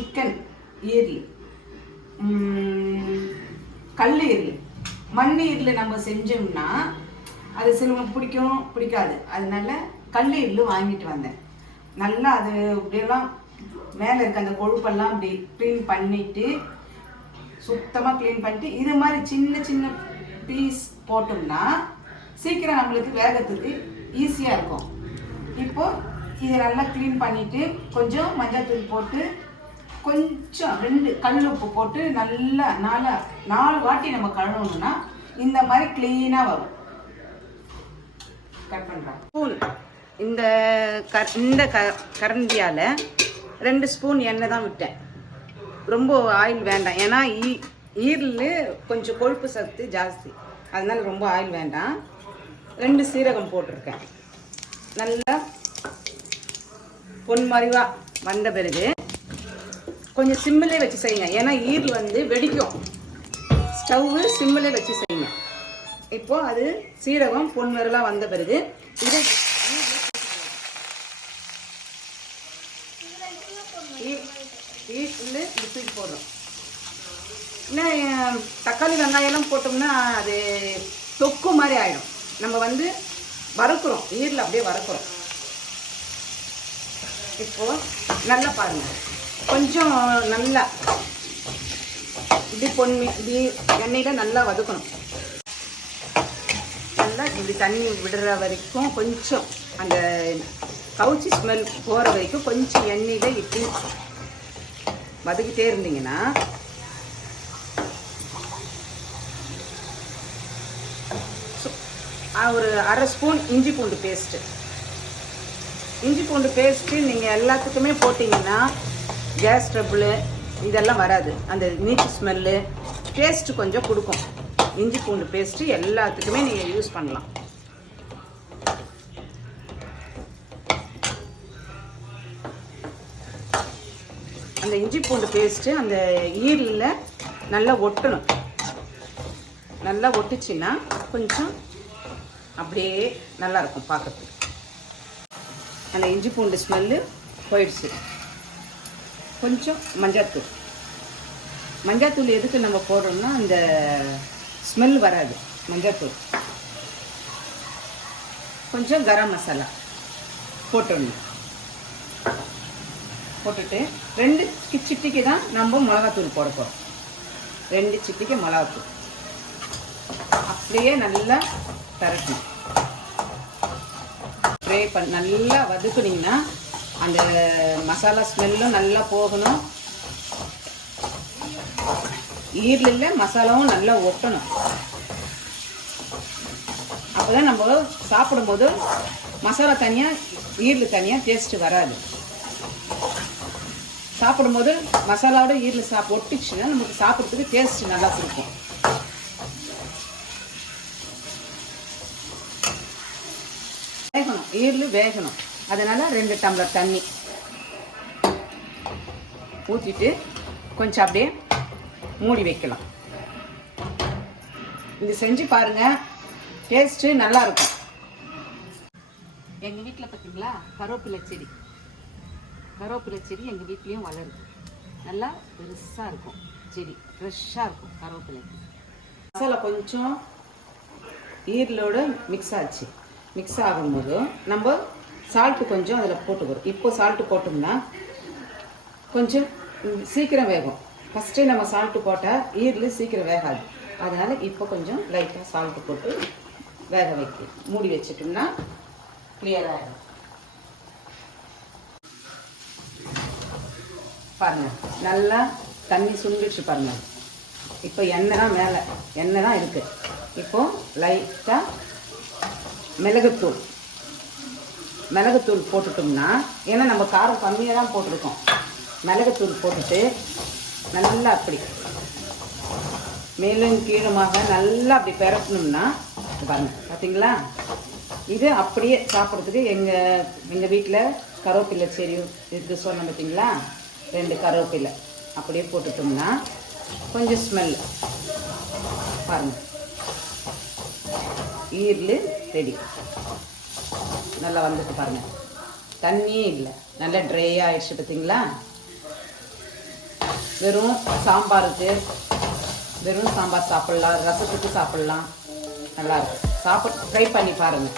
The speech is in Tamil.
சிக்கன் ஈரல், கல் ஈரல், மண் ஈரல் நம்ம செஞ்சோம்னா அது சிலவங்க பிடிக்கும் பிடிக்காது. அதனால கல் ஈரல் வாங்கிட்டு வந்தேன். நல்லா அது இப்படியெல்லாம் மேலே இருக்க அந்த கொழுப்பெல்லாம் அப்படி க்ளீன் பண்ணிட்டு சுத்தமாக க்ளீன் பண்ணிட்டு இது மாதிரி சின்ன சின்ன பீஸ் போட்டோம்னா சீக்கிரம் நம்மளுக்கு வேகத்துக்கு ஈஸியாக இருக்கும். இப்போது இதை நல்லா க்ளீன் பண்ணிவிட்டு கொஞ்சம் மஞ்சள் தூள் போட்டு கொஞ்சம் 2 கல் உப்பு போட்டு நல்லா 4 வாட்டி நம்ம கழுவணும்னா இந்த மாதிரி க்ளீனாக வரும். கட் பண்ணுறேன். ஸ்பூன் இந்த கரண்டியால் 2 ஸ்பூன் எண்ணெய் தான் விட்டேன். ரொம்ப ஆயில் வேண்டாம். ஏன்னா ஈரல் கொஞ்சம் கொழுப்பு சத்து ஜாஸ்தி, அதனால ரொம்ப ஆயில் வேண்டாம். 2 சீரகம் போட்டிருக்கேன். நல்லா பொன்மறிவா வந்த பிறகு கொஞ்சம் சிம்மிலே வச்சு செய்யுங்க. ஏன்னா ஈரல் வந்து வெடிக்கும். ஸ்டவ்வு சிம்மிலே வச்சு செய்யுங்க. இப்போது அது சீரகம் பொன்மறிவா வந்த பிறகு இதை ஈரல் இப்படி போடுறோம். இல்லை தக்காளி வெங்காயம்லாம் போட்டோம்னா அது தொக்கு மாதிரி ஆகிடும். நம்ம வந்து வறுக்கிறோம், ஈரல் அப்படியே வறுக்கிறோம். இப்போது நல்லா பாருங்கள், கொஞ்சம் நல்லா இப்படி இப்படி எண்ணெயில் நல்லா வதக்கணும். நல்லா இப்படி தண்ணி விடுற வரைக்கும் கொஞ்சம் அந்த கவுச்சி ஸ்மெல் போகிற வரைக்கும் கொஞ்சம் எண்ணெயில் இப்படி வதக்கிட்டே இருந்தீங்கன்னா ஒரு 1/2 ஸ்பூன் இஞ்சி பூண்டு பேஸ்ட்டு நீங்கள் எல்லாத்துக்குமே போட்டிங்கன்னா கேஸ் ட்ரபிள் இதெல்லாம் வராது. அந்த நீச்சு ஸ்மெல்லு டேஸ்ட்டு கொஞ்சம் கொடுக்கும். இஞ்சி பூண்டு பேஸ்ட்டு எல்லாத்துக்குமே நீங்கள் யூஸ் பண்ணலாம். அந்த இஞ்சி பூண்டு பேஸ்ட்டு அந்த ஈரலில் நல்லா ஒட்டணும். நல்லா ஒட்டுச்சுன்னா கொஞ்சம் அப்படியே நல்லாயிருக்கும் பார்க்கறதுக்கு. அந்த இஞ்சி பூண்டு ஸ்மெல்லு போயிடுச்சு. கொஞ்சம் மஞ்சாத்தூள் எதுக்கு நம்ம போடுறோம்னா அந்த ஸ்மெல் வராது. மஞ்சாத்தூள் கொஞ்சம் கரம் மசாலா போட்டுடணும். போட்டுட்டு 2 சிட்டிக்கு தான் நம்ம மிளகாத்தூள் போட போகிறோம். 2 சிட்டிக்கு மிளகாத்தூள் அப்படியே நல்லா பரட்டணும். ஃப்ரை நல்லா வதக்குனிங்கன்னா அந்த மசாலா ஸ்மெல்லும் நல்லா போகணும். ஈரலில் மசாலாவும் நல்லா ஒட்டணும். அப்போ தான் நம்ம சாப்பிடும்போது மசாலா தனியாக ஈரல் தனியாக டேஸ்ட்டு வராது. சாப்பிடும்போது மசாலாவோட ஈரல் ஒட்டிச்சுன்னா நமக்கு சாப்பிட்றதுக்கு டேஸ்ட் நல்லா கொடுக்கும். வேகணும், ஈரல் வேகணும். அதனால் 2 டம்ளர் தண்ணி ஊற்றிட்டு கொஞ்சம் அப்படியே மூடி வைக்கலாம். இது செஞ்சு பாருங்கள், டேஸ்ட்டு நல்லாயிருக்கும். எங்கள் வீட்டில் பார்த்தீங்களா கருவேப்பிலை செடி எங்கள் வீட்லேயும் வளருது. நல்லா பெருசாக இருக்கும் செடி, ஃப்ரெஷ்ஷாக இருக்கும் கருவேப்பிலை. மசாலா கொஞ்சம் ஈரலோடு மிக்ஸ் ஆகும்போது நம்ம சால்ட்டு கொஞ்சம் அதில் போட்டுக்கிறோம். இப்போ சால்ட்டு போட்டோம்னா கொஞ்சம் சீக்கிரம் வேகும். ஃபஸ்ட்டே நம்ம சால்ட்டு போட்டால் ஈரல் சீக்கிரம் வேகாது. அதனால் இப்போ கொஞ்சம் லைட்டாக சால்ட்டு போட்டு வேக மூடி வச்சிட்டோம்னா கிளியராக ஆகிடும். பாருங்கள், நல்லா தண்ணி சுண்டிடுச்சு பாருங்கள். இப்போ எண்ணெய் தான் இருக்குது. இப்போது லைட்டாக மிளகுத்தூள் போட்டுட்டோம்னா, ஏன்னா நம்ம காரம் கம்மியாக தான் போட்டிருக்கோம். மிளகுத்தூள் போட்டுட்டு நல்லா அப்படி மேலும் கீழுமாக நல்லா அப்படி பெரட்டணும்னா பாருங்கள், பார்த்தீங்களா? இது அப்படியே சாப்பிட்றதுக்கு எங்கள் வீட்டில் கருவேப்பிலை செடி இருக்குது சொன்னேன் பார்த்தீங்களா? 2 கருவேப்பிலை அப்படியே போட்டுட்டோம்னா கொஞ்சம் ஸ்மெல் பாருங்கள். ஈரல் ரெடி. நல்லா வந்துட்டு பாருங்கள், தண்ணியே இல்லை, நல்லா ட்ரை ஆகிடுச்சு பார்த்தீங்களா? வெறும் சாம்பாருக்கு, வெறும் சாம்பார் சாப்பிட்லாம், ரசத்துக்கு சாப்பிட்லாம், நல்லாயிருக்கும். ட்ரை பண்ணி பாருங்கள்.